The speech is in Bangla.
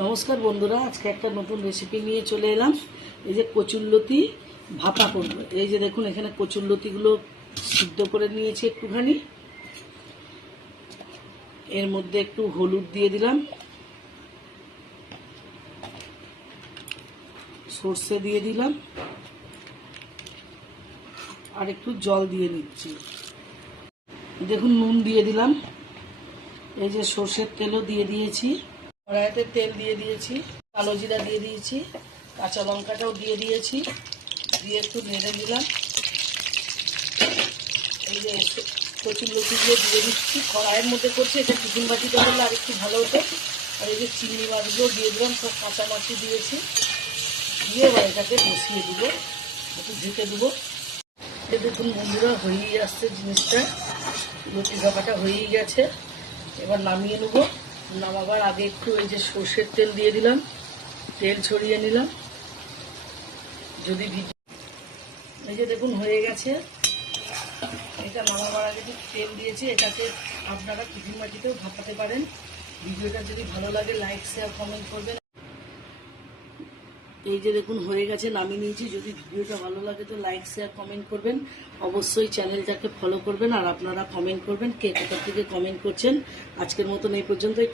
নমস্কার বন্ধুরা, আজকে একটা নতুন রেসিপি নিয়ে চলে এলাম। এই যে কচুরলতি ভাপা করব। এই যে দেখুন, এখানে কচুরলতিগুলো সিদ্ধ করে নিয়েছি একটুখানি। এর মধ্যে একটু হলুদ দিয়ে দিলাম, সর্ষে দিয়ে দিলাম, আর একটু জল দিয়ে নিচ্ছি। দেখুন, নুন দিয়ে দিলাম। এই যে সর্ষের তেলও দিয়ে দিয়েছি, কড়াইতে তেল দিয়ে দিয়েছি, কালো জিরা দিয়ে দিয়েছি, কাঁচা লঙ্কাটাও দিয়ে দিয়েছি, দিয়ে একটু নেড়ে দিলাম। এই যে কচুরলতিগুলো দিয়ে দিচ্ছি, কড়াইয়ের মধ্যে করছি, এটা টিফিন বাটিতে করলে আর একটু ভালো হতো। আর এই যে চিংড়ি মাছগুলো দিয়ে দিলাম, সব কাঁচা মাছই দিয়েছি, দিয়ে এবার এটাকে বসিয়ে দেবো, একটু ঢেকে দেবো। এই দেখুন বন্ধুরা, হয়েই আসছে জিনিসটা, লতি ভাপাটা হয়েই গেছে। এবার নামিয়ে নেবো। নামাবার আগে একটু এই যে সর্ষের তেল দিয়ে দিলাম, তেল ছড়িয়ে নিলাম। যদি এই যে দেখুন হয়ে গেছে, এটা নামাবার আগে একটু তেল দিয়েছি। এটাকে আপনারা টিফিন বাটিতেও ভাপাতে পারেন। ভিডিওটা যদি ভালো লাগে লাইক শেয়ার কমেন্ট করবেন। এই যে দেখুন হয়ে গেছে, নামিয়ে নিয়েছি। যদি ভিডিওটা ভালো লাগে তো লাইক শেয়ার কমেন্ট করবেন, অবশ্যই চ্যানেলটাকে ফলো করবেন, আর আপনারা কমেন্ট করবেন কে কোথা থেকে কমেন্ট করছেন। আজকের মতন এই পর্যন্তই।